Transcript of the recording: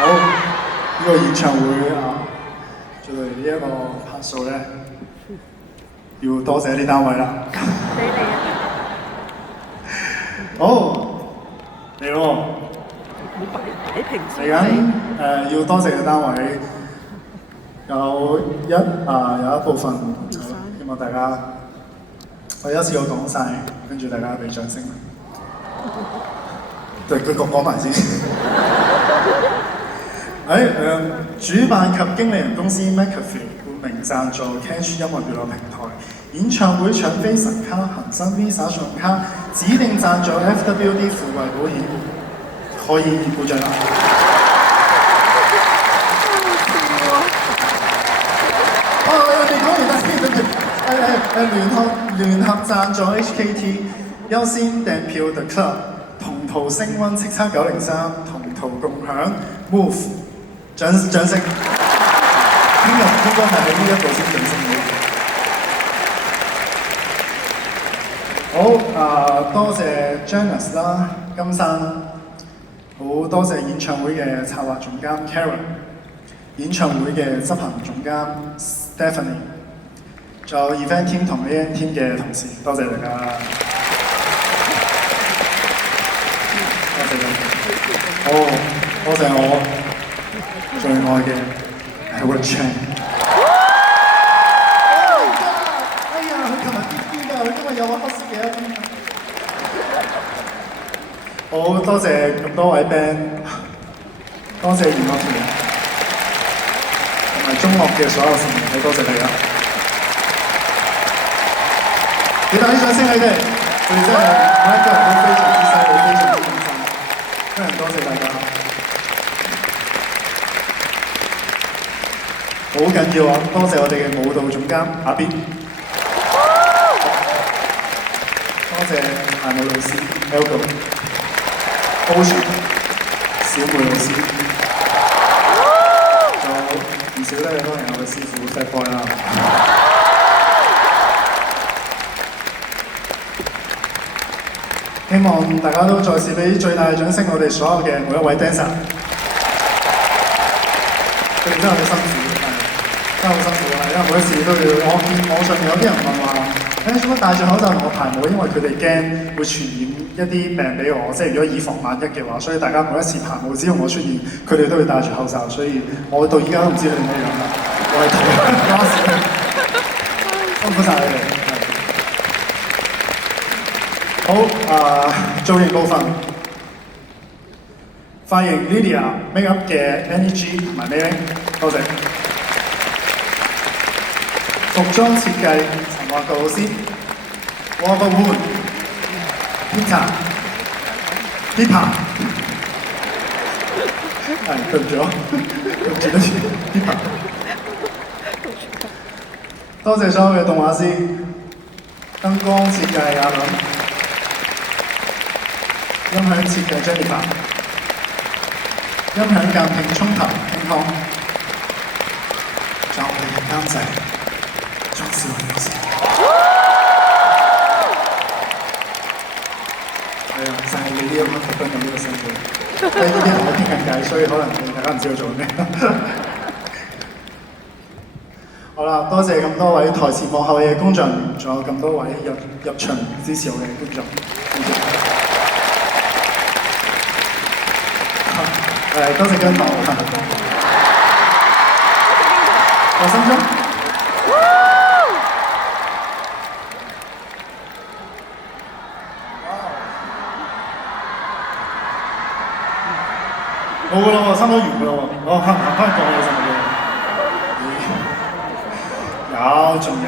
好，呢個演唱會啊，做到呢一個拍數咧，要多謝啲單位啦。俾你啊！好，嚟咯！你擺平嚟緊要多謝嘅單位有一部分，希望大家我一次過講晒，跟住大家俾掌聲。對，佢講埋先。主辦及經理人公司 McAfee 冠名贊助 Catch 音樂娛樂平台，演唱會搶飛神卡、恒生 Visa 信用卡，指定贊助 FWD 富貴保險，可以鼓掌啦！未講完啦，聯合贊助 HKT， 優先訂票 The Club， 同途升溫叱咤903，同途共享 Move。掌聲！聽日應該係喺呢一度先掌聲好。多謝 Janice 啦，金生，好多謝演唱會嘅策劃總監 Karen， 演唱會嘅執行總監 Stephanie， 仲有 Event Team 同 AN Team 嘅同事，多謝大家。多謝你。好，多謝我最愛嘅 Howard Chan。哎呀，佢琴日癲㗎，佢今日有個黑色嘅一邊。好多謝咁多位 band， 多謝娛樂團同埋中樂嘅所有成員，好多謝大家。俾大啲掌聲你哋，佢哋真係每一個人都非常之犀利，非常之用心，真係多謝大家。好緊要啊！多謝我哋嘅舞蹈總監阿 B， 多謝大舞老師 Elgo、Ocean、小妹老師，仲有唔少得嘅當然我嘅師傅 Fat Boy 啦。希望大家都再次俾最大嘅掌聲，我哋所有嘅每一位 dancer， 佢哋真係好辛苦。真係好辛苦啊！因為每一次都要，我見網上面有啲人問話，做乜戴住口罩同我排舞？因為佢哋驚會傳染一啲病俾我，即係如果以防萬一嘅話，所以大家每一次排舞，只要我出現，佢哋都會戴住口罩，所以我到依家都唔知佢哋咩樣啦。我係辛苦晒你哋。好造型部分，髮型 Lydia、Make Up 嘅 Annie 同埋 Mei， 多謝。服裝設計陳華國老師 ，Walter Wood、Peter、係對唔住啊，對唔住得住 Peter。多謝所有嘅動畫師、燈光設計阿倫、音響設計 Jennifer、音響鑑評沖頭慶康，仲有我哋嘅監製。莊少雲老師，係啊，就係你呢一刻特登用呢個聲調，因為呢啲同我傾緊偈，所以可能大家唔知我做咩。好啦，多謝咁多位台前幕後嘅工作人員，仲有咁多位入場支持我嘅觀眾，多謝姜糖，我心中。冇㗎啦喎，差唔多完㗎啦喎，我行翻講嘢先嘅。仲有